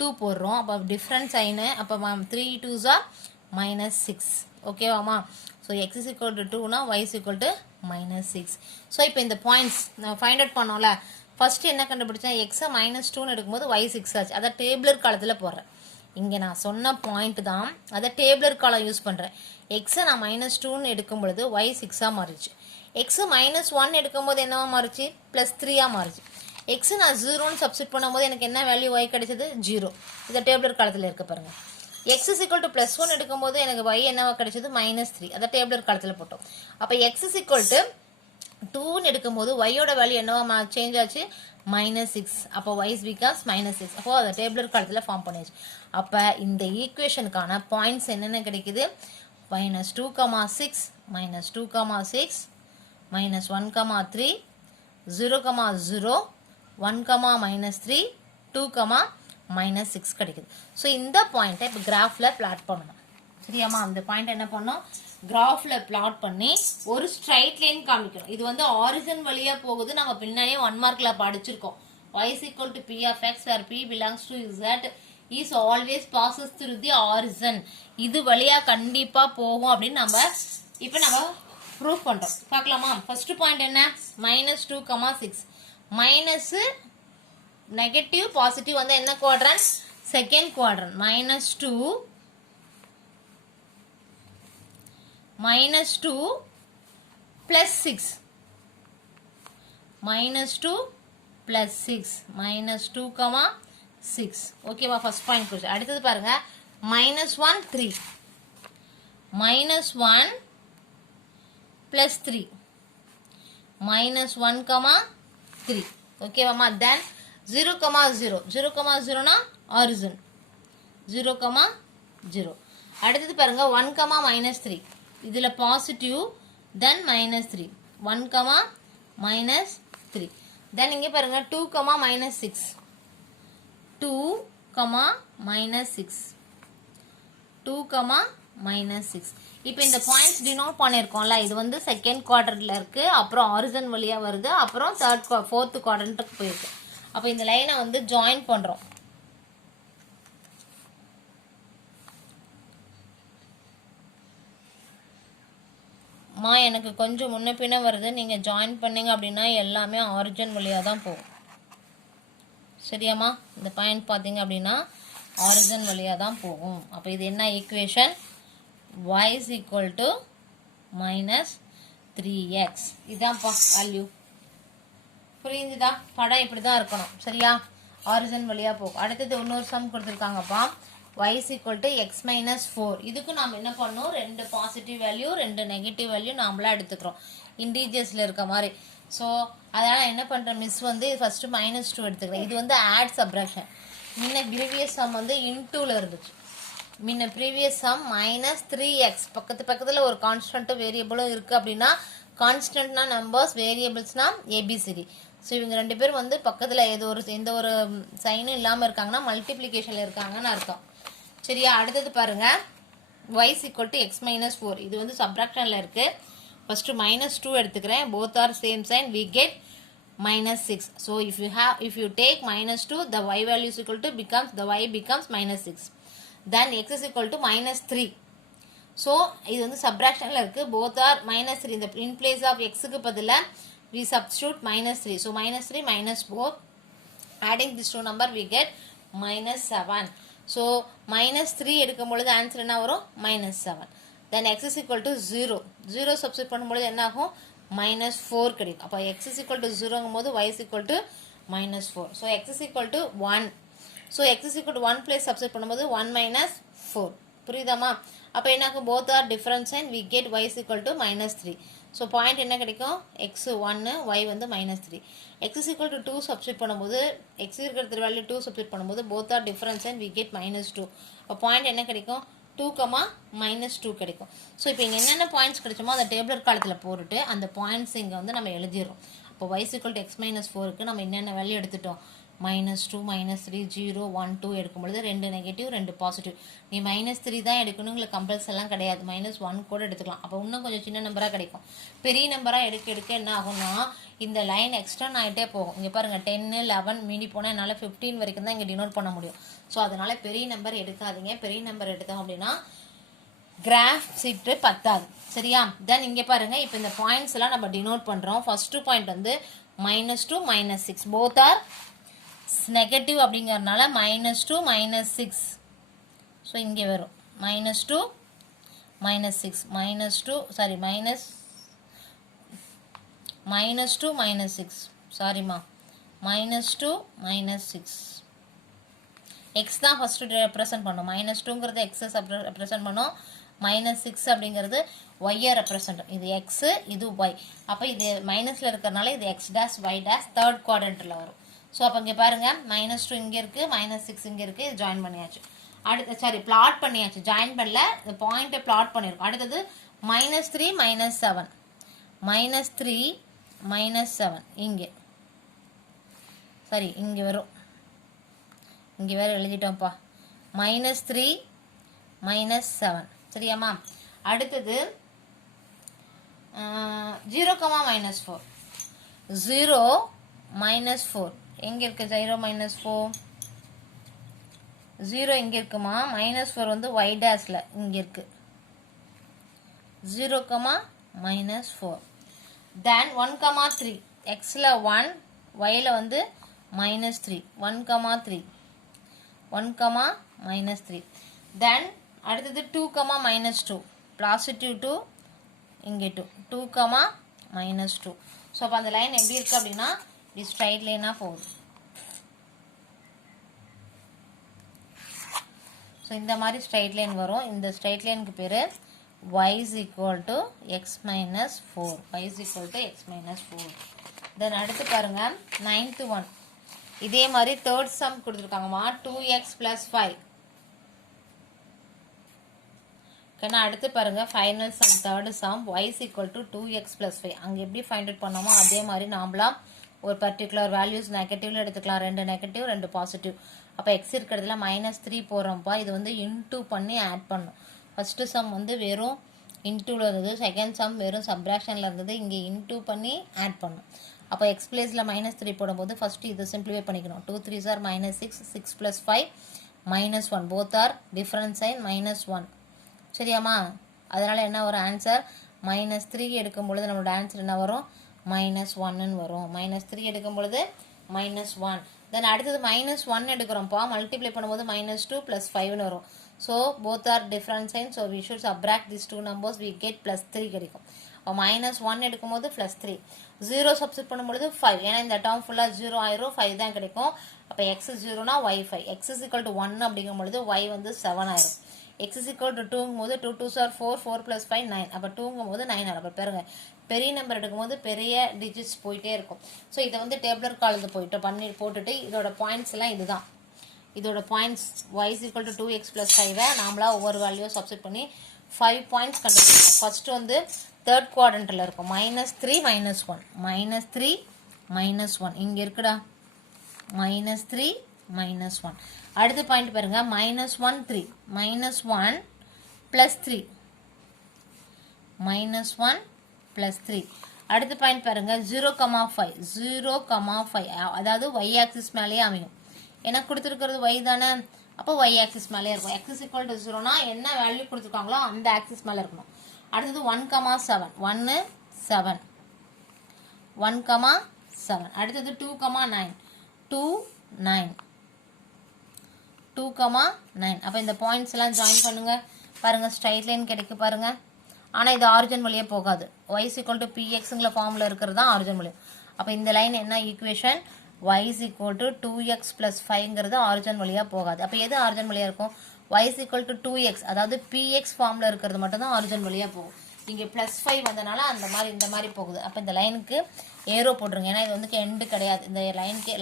2 போடுறோம். அப்போ டிஃப்ரெண்ட் சைனு. அப்போ 3 2s are மைனஸ் 6. ஓகேவாமா? So X is equal to 2னா y is equal to minus 6. So இப்போ இந்த பாயிண்ட்ஸ் நம்ம ஃபைண்ட் அவுட் பண்ணோம்ல. ஃபஸ்ட்டு என்ன கண்டுபிடிச்சேன்? எக்ஸை மைனஸ் 2ன்னு எடுக்கும்போது ஒய் 6 ஆச்சு. அதை டேபிளர் காலத்தில் போடுறேன். இங்கே நான் சொன்ன பாயிண்ட் தான், அதை டேபிளர் காலம் யூஸ் பண்ணுறேன். எக்ஸை நான் மைனஸ் 2ன்னு எடுக்கும் பொழுது ஒய் 6ஆக மாறிச்சு. எக்ஸு மைனஸ் 1 எடுக்கும்போது என்னவா மாறிச்சு? ப்ளஸ் 3ஆக மாறிச்சு. எக்ஸு நான் 0ன்னு சப்ஸ்டிட் பண்ணும்போது எனக்கு என்ன வேல்யூ ஒய் கிடைச்சது? 0. இதை டேபிளர் காலத்தில் இருக்க பாருங்கள். X is equal to plus 1 எடுக்கும்போது எனக்கு ஒய் என்னவா கிடைச்சது? மைனஸ் 3. அதை டேபிளர் காலத்தில் போட்டோம். அப்போ எக்ஸ் இஸ் ஈக்குவல் டு 2ன்னு எடுக்கும்போது ஒய்யோட வேல்யூ என்னவா சேஞ்ச் ஆச்சு? மைனஸ் 6. அப்போ ஒய்ஸ் பிகாஸ் மைனஸ் 6. அப்போ அதை டேபிளர் காலத்தில் ஃபார்ம் பண்ணிடுச்சு. அப்போ இந்த ஈக்குவேஷனுக்கான பாயிண்ட்ஸ் என்னென்ன கிடைக்குது? Minus 2,6 minus 2,6 minus 1,3 0,0 1, minus 3 2, minus 6 கிடைக்குது. ஸோ இந்த பாயிண்ட்டை இப்போ கிராஃபில் பிளாட் பண்ணணும். சரியாம்மா? அந்த பாயிண்ட் என்ன பண்ணோம்? கிராஃபில் பிளாட் பண்ணி ஒரு ஸ்ட்ரைட் லைன் காமிக்கணும். இது வந்து ஆரிஜின் வழியாக போகுது. நம்ம பின்னாடியே 1 மார்க்கில் படிச்சிருக்கோம். y is equal to p of x where p belongs to z is always passes through the origin. இது வழியாக கண்டிப்பாக போகும் அப்படின்னு இப்போ நம்ம ப்ரூவ் பண்ணுறோம். பார்க்கலாமா? ஃபர்ஸ்ட் பாயிண்ட் என்ன? மைனஸ் 2,6 மைனஸ் நெகட்டிவ் பாசிட்டிவ் வந்து என்ன quadrant? Second quadrant. Minus 2 plus 6 minus 2 plus 6 minus 2,6. ஓகேவா? ஃபர்ஸ்ட் பாயிண்ட் குறிச்சு. அடுத்தது பாருங்க. minus 1 3 minus 1 plus 3 minus 1,3. ஓகேவாமா? then 0,0 0,0னா ஆரிஜின் 0,0. அடுத்தது பாருங்க 1, minus 3. இதில் பாசிட்டிவ் தென் மைனஸ் 3 1, minus 3. தென் இங்கே பாருங்க 2, minus 6 2, minus 6 2, minus 6. இப்போ இந்த பாயிண்ட்ஸ் டினோட் பண்ணியிருக்கோம்ல, இது வந்து செகண்ட் குவாட்ரண்ட்டில் இருக்குது, அப்புறம் ஆரிஜின் வழியாக வருது, அப்புறம் ஃபோர்த்து குவாட்ரண்ட்டுக்கு போயிருக்கு. அப்போ இந்த லைனை வந்து ஜாயின் பண்ணுறோம். எனக்கு கொஞ்சம் முன்ன பின்ன வருது. நீங்கள் ஜாயின் பண்ணிங்க அப்படின்னா எல்லாமே ஆரிஜின் வழியாக தான் போகும். சரியாம்மா? இந்த பாயிண்ட் பார்த்தீங்க அப்படின்னா ஆரிஜின் வழியாக தான் போகும். அப்போ இது என்ன equation? y is equal to minus 3x. இதான்ப்பா வேல்யூ. புரியுதுதா? படம் இப்படி தான் இருக்கணும். சரியா? ஆரிஜின் வழியாக போகும். அடுத்தது இன்னொரு some கொடுத்துருக்காங்கப்பா. y is equal to x minus 4. இதுக்கு நாம் என்ன பண்ணோம்? 2 பாசிட்டிவ் வேல்யூ 2 நெகட்டிவ் வேல்யூ நாமளாக எடுத்துக்கிறோம், இன்டீஜர்ஸில் இருக்க மாதிரி. ஸோ அதனால் என்ன பண்ணுறேன்? மிஸ் வந்து ஃபஸ்ட்டு மைனஸ் 2 எடுத்துக்கிறேன். இது வந்து ஆட் சப்ராக்ஷன். முன்ன ப்ரீவியஸ் சம் வந்து இன்டூவில் இருந்துச்சு. முன்ன ப்ரீவியஸ் சம் மைனஸ் 3x பக்கத்தில் ஒரு கான்ஸ்டன்ட்டும் வேரியபிளும் இருக்குது அப்படின்னா, கான்ஸ்டன்ட்னா நம்பர்ஸ், வேரியபிள்ஸ்னா ஏபிசிடி. ஸோ இவங்க 2 பேரும் வந்து பக்கத்தில் எந்த ஒரு சைனும் இல்லாமல் இருக்காங்கன்னா மல்டிப்ளிகேஷனில் இருக்காங்கன்னு அர்த்தம். சரியா? அடுத்தது பாருங்க. y is equal to x minus 4. இது வந்து சப்ராக்ஷனில் இருக்குது. ஃபஸ்ட்டு மைனஸ் 2 எடுத்துக்கிறேன். both are same sign, we get minus 6. So if you take minus 2, the y value is equal to the y becomes minus 6. Then x is equal to minus 3. So இது வந்து சப்ராக்ஷனில் இருக்குது. both are minus 3. இந்த in place of xக்கு பதிலாக we substitute minus 3. So minus 3 minus 4. Adding this two number we get minus 7. So minus 3 எடுக்கும் பொழுது answer என்ன வரும்? minus 7. Then x is equal to 0. 0 substitute பண்ணும்பொழுது என்ன ஆகும்? minus 4 கிடைக்கும். அப்போ x is equal to 0ங்கும் போது y is equal to minus 4. So x is equal to 1. So X is equal to 1 place substitute பண்ணும்போது 1 மைனஸ் 4 புரியுதாமா? அப்போ என்னாகும் both are difference and we get y is equal to -3. So point என்ன கிடைக்கும் X 1 y வந்து -3. X is equal to 2 substitute பண்ணும்போது X இருக்கிற வேல்யூ 2 சப்ஸ்டிட் பண்ணும்போது both are difference and we get -2. அப்போ பாயிண்ட் என்ன கிடைக்கும் 2, -2 கிடைக்கும். ஸோ இப்போ இங்கே என்னென்ன பாயிண்ட்ஸ் கிடைச்சோமோ அந்த டேபிளர் காலத்தில் போட்டுட்டு அந்த பாயிண்ட்ஸ் இங்கே வந்து நம்ம எழுதிடுறோம். இப்போ y is equal to x - 4க்கு நம்ம என்னென்ன வேல்யூ எடுத்துட்டோம் -2, -3, 0, 1, 2 எடுக்கும்பொழுது 2 நெகட்டிவ் 2 பாசிட்டிவ். நீ -3 தான் எடுக்கணும், உங்களுக்கு கம்பல்செல்லாம் கிடையாது, -1 கூட எடுத்துக்கலாம். அப்போ இன்னும் கொஞ்சம் சின்ன நம்பராக கிடைக்கும். பெரிய நம்பராக எடுக்க என்ன ஆகும்னா இந்த லைன் எக்ஸ்டர்ன் ஆகிட்டே போகும். இங்கே பாருங்கள் 10, 11 மீடி போனால் என்னால் 15 வரைக்கும் தான் இங்கே டினோட் பண்ண முடியும். ஸோ அதனால் பெரிய நம்பர் எடுக்காதீங்க. பெரிய நம்பர் எடுத்தோம் அப்படின்னா கிராஃப் சீட்டு பத்தாது. சரியா? தென் இங்கே பாருங்கள் இப்போ இந்த பாயிண்ட்ஸ் எல்லாம் நம்ம டினோட் பண்ணுறோம். ஃபஸ்ட்டு பாயிண்ட் வந்து -2, -6 போத் ஆர் நெகட்டிவ் அப்படிங்கிறதுனால -2, -6. ஸோ இங்கே வரும் -2, -6 -2 சாரி -2 -6 சாரிம்மா -2 -6. எக்ஸ் தான் ஃபஸ்ட்டு ரெப்ரசன்ட் பண்ணோம். -2ங்கிறது எக்ஸை ரெப்ரசன்ட் பண்ணோம். -6 அப்படிங்கிறது ஒய்யை ரெப்ரசன்ட். இது எக்ஸு இது ஒய். அப்போ இது மைனஸில் இருக்கிறனால இது x dash y dash third குவாட்ரண்ட்டில் வரும். ஸோ அப்போ இங்கே பாருங்கள் -2 இங்கே இருக்குது, -6 இங்கே இருக்குது. இது ஜாயின் பண்ணியாச்சு. அடுத்து பிளாட் பண்ணியாச்சு, ஜாயின் பண்ணல, இந்த பாயிண்ட்டை பிளாட் பண்ணியிருக்கோம். அடுத்தது -3 -7 -3 -7 இங்கே சரி இங்கே வரும். இங்கே வேறு எழுதிட்டோம்ப்பா -3 -7 சரியாம்மா? அடுத்தது 0, -4 0 -4 எங்கே இருக்குது 0 -4 0 இங்கே இருக்குமா? -4 வந்து y டேஷில் இங்கே இருக்குது 0, -4. தென் 1, 3 எக்ஸில் 1 yயில் வந்து -3 1, 3 1, -3. தென் அடுத்தது 2, -2 பாசிட்டிவ் 2 இங்கே 2 -2. ஸோ அப்போ அந்த லைன் எப்படி இருக்குது அப்படின்னா இது ஸ்ட்ரைட் லைனாக போகுது. ஸோ இந்த மாதிரி ஸ்ட்ரைட் லைன் வரும். இந்த ஸ்ட்ரைட் லைனுக்கு பேர் y is equal to x minus 4. y is equal to x minus 4. தென் அடுத்து பாருங்கள் 9th one. இதே மாதிரி தேர்ட் சம் கொடுத்துருக்காங்கம்மா 2x plus 5. ஓகேண்ணா? அடுத்து பாருங்கள் final some third some y is equal to 2x plus 5. அங்கே எப்படி ஃபைண்ட் அவுட் பண்ணோமோ அதே மாதிரி நாமளாம் ஒரு பர்டிகுலர் வேல்யூஸ் நெகட்டிவ்ல எடுத்துக்கலாம். 2 நெகட்டிவ் 2 பாசிட்டிவ். அப்போ எக்ஸ் இருக்கிறதுல -3 போகிறோம்ப்பா. இது வந்து இன்டூ பண்ணி ஆட் பண்ணும். ஃபஸ்ட்டு சம் வந்து வெறும் இன்டூவில் இருந்தது, செகண்ட் சம் வெறும் சப்ராக்ஷனில் இருந்தது. இங்கே இன்டூ பண்ணி ஆட் பண்ணும். அப்போ எக்ஸ் பிளேஸில் -3 போடும்போது ஃபஸ்ட்டு இது சிம்பிளிஃபை பண்ணிக்கணும். 2 3s are -6 6 + 5 -1 both are different sign -1 சரியாம்மா? அதனால் என்ன வரும் ஆன்சர் -3 எடுக்கும் பொழுது நம்மளோட ஆன்சர் என்ன வரும் -1ன்னு வரும். -3 எடுக்கும் பொழுது -1. தென் அடுத்தது -1 எடுக்கிறோம்ப்பா. மல்டிப்ளை பண்ணும்போது -2 + 5ன்னு வரும். So both are different sign. So we should subtract this 2 numbers we get +3 கிடைக்கும். இப்போ -1 எடுக்கும்போது +3. 0 சப்ஸ்டிட் பண்ணும்பொழுது 5. ஏன்னா இந்த டேர்ம் ஃபுல்லாக 0 ஆயிரும், 5 தான் கிடைக்கும். அப்போ x 0னா y 5. x is equal to 1 அப்படிங்கும்பொழுது y வந்து 7 ஆயிரும். x is equal to 2ங்கும் போது 2 2s are 4 4 + 5 9. அப்போ 2ங்கும் போது 9 ஆகும். அப்போ பாருங்க பெரிய நம்பர் எடுக்கும்போது பெரிய டிஜிட்ஸ் போயிட்டே இருக்கும். ஸோ இதை வந்து டேபிளர் காலத்து போட்டுட்டு இதோட பாயிண்ட்ஸ் எல்லாம் இதுதான். இதோட points y is equal to 2x plus 5 நாமளா ஒவ்வொரு வேல்யூ சப்ஸ்டிட் பண்ணி 5 பாயிண்ட்ஸ் கண்டுபிடிக்கணும். ஃபர்ஸ்ட் வந்து தேர்ட் குவாட்ரண்ட்டில் இருக்கும் -3 -1 -3 -1 இங்கே இருக்குடா -3 -1. அடுத்த பாயிண்ட் பாருங்க -1 3 -1 + 3 -1 + 3. அடுத்த பாயிண்ட் பாருங்க 0, 5 0, 5 அதாவது y ஆக்சிஸ் மேலேயே அமையும். ஏன்னா கொடுத்துருக்கிறது y தானே, அப்போ y ஆக்சிஸ் மேலே இருக்கும். x is equal to 0னா என்ன வேல்யூ கொடுத்துருக்காங்களோ அந்த ஆக்சிஸ் மேலே இருக்கணும். அடுத்தது 1, 7 1 7 1, 7. அடுத்தது 2, 9 2 9 2, 9. அப்போ இந்த பாயிண்ட்ஸ் எல்லாம் ஜாயின் பண்ணுங்க. பாருங்க ஸ்ட்ரைட் லைன் கிடைக்கு பாருங்க. ஆனால் இது ஆரிஜின் வழியே போகாது. y is equal to pxங்கிற ஃபார்மில் இருக்கிறது தான் ஆரிஜின் வழி. அப்போ இந்த லைன் என்ன equation y is equal to 2x plus 5ங்கிறது ஆரிஜின் வழியாக போகாது. அப்போ எது ஆரிஜின் வழியாக இருக்கும்? y is equal to 2x, அதாவது px ஃபார்மில் இருக்கிறது மட்டும்தான் ஆரிஜின் வழியாக போகும். இங்கே ப்ளஸ் 5 வந்தனால இந்த மாதிரி போகுது. அப்போ இந்த லைனுக்கு ஏரோ போட்டுருங்க, ஏன்னா இது வந்து எண்டு கிடையாது. இந்த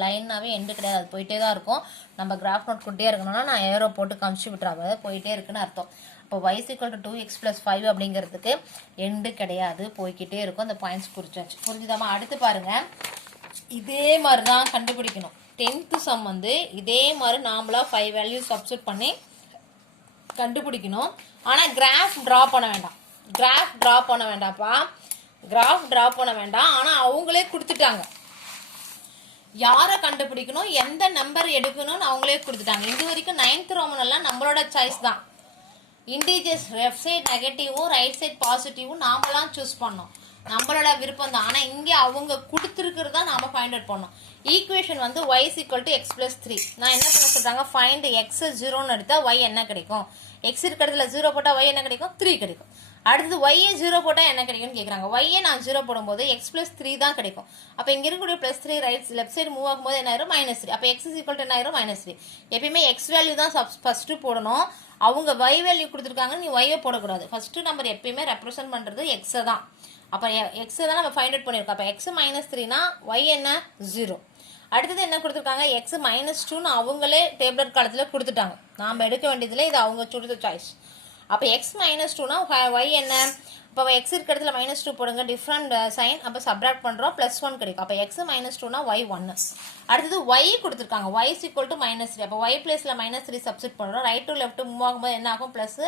லைனாவே எண்டு கிடையாது, அது போயிட்டே தான் இருக்கும். நம்ம கிராஃப் நோட் கொண்டே இருக்கணும்னா நான் ஏரோ போட்டு காமிச்சு விட்டுறாவது போயிட்டே இருக்குன்னு அர்த்தம். இப்போ y is equal to 2x plus 5 அப்படிங்கிறதுக்கு எண்டு கிடையாது, போய்கிட்டே இருக்கும். அந்த பாயிண்ட்ஸ் குறிச்சாச்சு. புரிஞ்சுதாமா? அடுத்து பாருங்க, இதே மாதிரி தான் கண்டுபிடிக்கணும். 10th சம் வந்து இதே மாதிரி நாமளா 5 வேல்யூ சப்ஸ்டிட் பண்ணி கண்டுபிடிக்கணும். ஆனால் கிராஃப் ட்ரா பண்ண வேண்டாம். கிராஃப் ட்ரா பண்ண வேண்டாம். ஆனால் அவங்களே கொடுத்துட்டாங்க யாரை கண்டுபிடிக்கணும், எந்த நம்பர் எடுக்கணும்னு அவங்களே கொடுத்துட்டாங்க. இது வரைக்கும் 9th ரோமன் எல்லாம் நம்மளோட சாய்ஸ் தான். இன்டீஜர்ஸ் லெஃப்ட் சைட் நெகட்டிவும் ரைட் சைட் பாசிட்டிவும் நாமலாம் சூஸ் பண்ணோம், நம்மளோட விருப்பம் தான். ஆனால் இங்கே அவங்க கொடுத்துருக்கிறதா நாம ஃபைண்ட் அவுட் பண்ணோம். ஈக்குவேஷன் வந்து y is equal to x plus 3. நான் என்ன பண்ண சொல்றாங்க, ஃபைண்ட் x 0ன்னு எடுத்தா y என்ன கிடைக்கும், x இருக்கிறதுல 0 போட்டால் y என்ன கிடைக்கும், 3 கிடைக்கும். அடுத்தது y 0 போட்டால் என்ன கிடைக்கும்னு கேட்குறாங்க. y நான் 0 போடும்போது x plus 3 தான் கிடைக்கும். அப்போ இங்கே இருக்கக்கூடிய plus 3 லெஃப்ட் சைடு மூவ் ஆகும்போது என்ன ஆயிரும், -3. அப்போ x is equal to என்ன ஆயிரும், -3. எப்பயுமே x வேல்யூ தான் ஃபர்ஸ்ட் போடணும். அவங்க y வேல்யூ கொடுத்துருக்காங்க, நீ y போடக்கூடாது. ஃபர்ஸ்ட் நம்பர் எப்பயுமே ரெப்ரசென்ட் பண்ணுறது x தான். அப்போ x தான் நம்ம ஃபைண்ட் அவுட் பண்ணியிருக்கோம். அப்போ x -3னா y என்ன 0. அடுத்தது என்ன கொடுத்துருக்காங்க, x -2ன்னு அவங்களே டேபிளர் காலத்தில் கொடுத்துட்டாங்க. நாம் எடுக்க வேண்டியதில் இது அவங்க கொடுத்த சாய்ஸ். அப்போ x -2னா y என்ன, இப்போ x இருக்கிறதுல -2 போடுங்க, டிஃப்ரெண்ட் சைன், அப்போ சப்ராக்ட் பண்ணுறோம், +1 கிடைக்கும். அப்போ x -2னா y 1. அடுத்தது y கொடுத்துருக்காங்க, y is equal to -3. அப்போ y பிளேஸில் -3 சப்ஸ்டிட் பண்ணுறோம். ரைட் டு லெஃப்ட் மூவ் ஆகும்போது என்ன ஆகும், ப்ளஸ்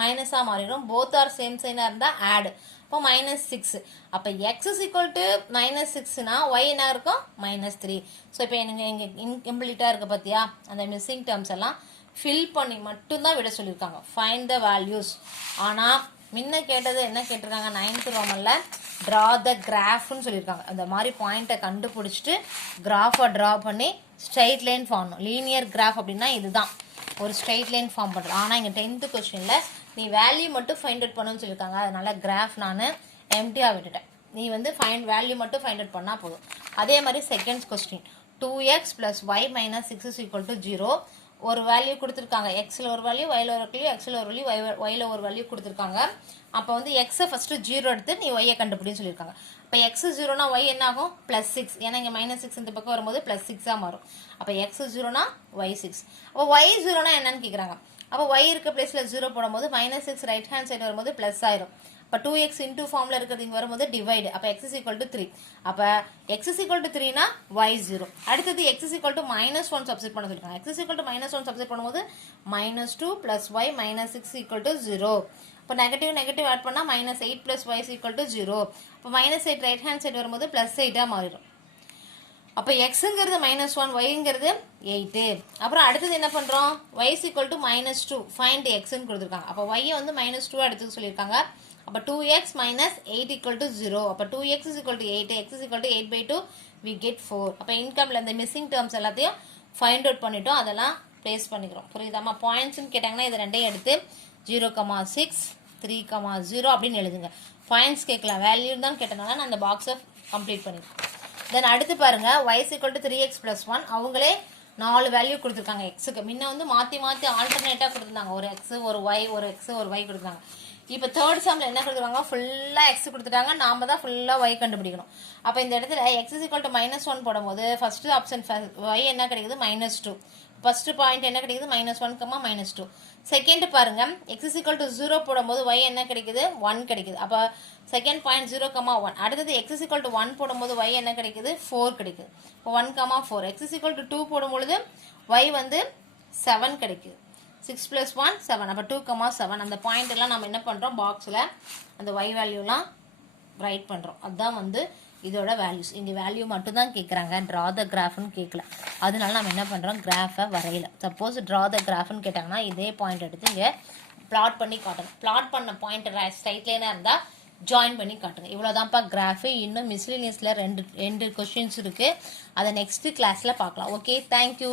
மைனஸாக மாறிடும். போத் ஆர் சேம் சைனாக இருந்தால் ஆட், இப்போ -6. அப்போ x is equal to -6னா y என்ன இருக்கும், -3. ஸோ இப்போ எனக்கு இங்கே இன்கம்ப்ளீட்டாக இருக்குது பார்த்தியா, அந்த மிஸ்ஸிங் டேர்ம்ஸ் எல்லாம் ஃபில் பண்ணி மட்டும்தான் விட சொல்லியிருக்காங்க. Find the values. ஆனால் முன்ன கேட்டது என்ன கேட்டிருக்காங்க, 9th ரோமனில் ட்ரா த கிராஃப்னு சொல்லியிருக்காங்க. அந்த மாதிரி பாயிண்ட்டை கண்டுபிடிச்சிட்டு கிராஃபை ட்ரா பண்ணி straight line form. Linear graph அப்படின்னா இதுதான், ஒரு ஸ்ட்ரைட் லைன் ஃபார்ம் பண்ணுறது. ஆனால் இங்கே 10th கொஸ்டினில் நீ வேல்யூ மட்டும் ஃபைண்ட் அவுட் பண்ணணும்னு சொல்லியிருக்காங்க. அதனால கிராஃப் நான் எம்டியாக விட்டுட்டேன். நீ வந்து வேல்யூ மட்டும் ஃபைண்ட் அவுட் பண்ணால் போதும். அதே மாதிரி second question, 2x plus y minus 6 is equal to 0. ஒரு வேல்யூ கொடுத்துருக்காங்க, எக்ஸில் ஒரு வேல்யூ, ஒயில் ஒரு வேல்யூ, எக்ஸில் ஒரு வேல்யூ, ஒயில் ஒரு வேல்யூ கொடுத்துருக்காங்க. அப்போ வந்து எக்ஸை ஃபஸ்ட்டு 0 எடுத்து நீ ஒய்யை கண்டுபிடின்னு சொல்லியிருக்காங்க. இப்போ எக்ஸ் 0னா ஒய் என்ன ஆகும், +6. ஏன்னா இங்கே -6 இந்த பக்கம் வரும்போது +6ஆக மாறும். அப்போ எக்ஸ் 0னா ஒய் 6. அப்போ ஒய் 0னா என்னன்னு கேட்குறாங்க. அப்போ ஒய் இருக்க பிளேஸில் 0 போடும்போது -6 ரைட் ஹேண்ட் சைடு வரும்போது ப்ளஸ் ஆயிரும். இப்போ 2x இன்டூ ஃபார்மில் இருக்கிறது இங்கே வரும்போது டிவைடு. அப்போ x is equal to 3. அப்போ x is equal to 3னா y 0. அடுத்தது x is equal to -1 substitute பண்ண சொல்லியிருக்காங்க. x is equal to -1 substitute பண்ணும்போது -2 + y -6 equal to 0. இப்போ நெகட்டிவ் ஆட் பண்ணால் -8 + y is equal to 0. இப்போ -8 ரைட் ஹேண்ட் சைடு வரும்போது +8ஆக மாறிடும். அப்போ எக்ஸுங்கிறது -1, ஒய்ங்கிறது 8. அப்புறம் அடுத்தது என்ன பண்ணுறோம், y is equal to -2 find எக்ஸ்ன்னு கொடுத்துருக்காங்க. அப்போ ஒய்யை வந்து -2 எடுத்துக்க சொல்லியிருக்காங்க. அப்போ 2x minus 8 equal to 0. அப்போ 2x is equal to 8, x is equal to 8/2, we get 4. அப்போ இன்கம்ல இந்த மிஸ்ஸிங் டேர்ம்ஸ் எல்லாத்தையும் ஃபைண்ட் அவுட் பண்ணிட்டோம், அதெல்லாம் ப்ளேஸ் பண்ணிக்கிறோம். புரியுதாமா? பாயிண்ட்ஸ்ன்னு கேட்டாங்கன்னா இது ரெண்டையும் எடுத்து 0,6 3,0 அப்படின்னு எழுதுங்க. பாயிண்ட்ஸ் கேட்கலாம், வேல்யூ தான் கேட்டனால நான் அந்த பாக்ஸை கம்ப்ளீட் பண்ணிக்கிறேன். தென் அடுத்து பாருங்க, y is equal to 3x plus 1. அவங்களே 4 வேல்யூ கொடுத்துருக்காங்க எக்ஸுக்கு. முன்ன வந்து மாற்றி ஆல்டர்னேட்டாக கொடுத்துருந்தாங்க, ஒரு x ஒரு y ஒரு x ஒரு y கொடுத்துருக்காங்க. இப்போ தேர்ட் சம்மில் என்ன கொடுத்துருக்காங்க, ஃபுல்லாக எக்ஸ் கொடுத்துட்டாங்க, நாம தான் ஃபுல்லாக ஒய் கண்டுபிடிக்கணும். அப்போ இந்த இடத்துல x is equal to -1 போடும்போது ஃபர்ஸ்ட் ஆப்ஷன் y என்ன கிடைக்குது, -2. ஃபர்ஸ்ட் பாயிண்ட் என்ன கிடைக்குது, -1, -2. செகண்ட் பாருங்க, x is equal to 0 போடும்போது y என்ன கிடைக்குது, 1 கிடைக்குது. அப்போ செகண்ட் பாயிண்ட் 0,1. அடுத்தது x is equal to 1 போடும்போது y என்ன கிடைக்குது, 4 கிடைக்குது. இப்போ 1,4. x is equal to 2 போடும்பொழுது y வந்து 7 கிடைக்குது. 6 + 1 7. அப்போ 2,7. அந்த பாயிண்ட் எல்லாம் நம்ம என்ன பண்ணுறோம், பாக்ஸில் அந்த y வேல்யூலாம் ரைட் பண்ணுறோம். அதுதான் வந்து இதோட வேல்யூஸ். இங்கே வேல்யூ மட்டும் தான் கேட்குறாங்க, ட்ரா த கிராஃப்னு கேட்கல. அதனால நம்ம என்ன பண்ணுறோம், கிராஃபை வரையல. சப்போஸ் ட்ரா த கிராஃப்னு கேட்டாங்கன்னா இதே பாயிண்ட் எடுத்து இங்கே பிளாட் பண்ணி காட்டணும். பிளாட் பண்ண பாயிண்ட் ஸ்ட்ரைட் லைனாக இருந்தால் ஜாயின் பண்ணி காட்டுங்க. இவ்வளோதான்ப்பா கிராஃபு. இன்னும் மிஸ்லினியஸில் ரெண்டு கொஸ்டின்ஸ் இருக்குது, அதை நெக்ஸ்ட் கிளாஸில் பார்க்கலாம். Okay, thank you.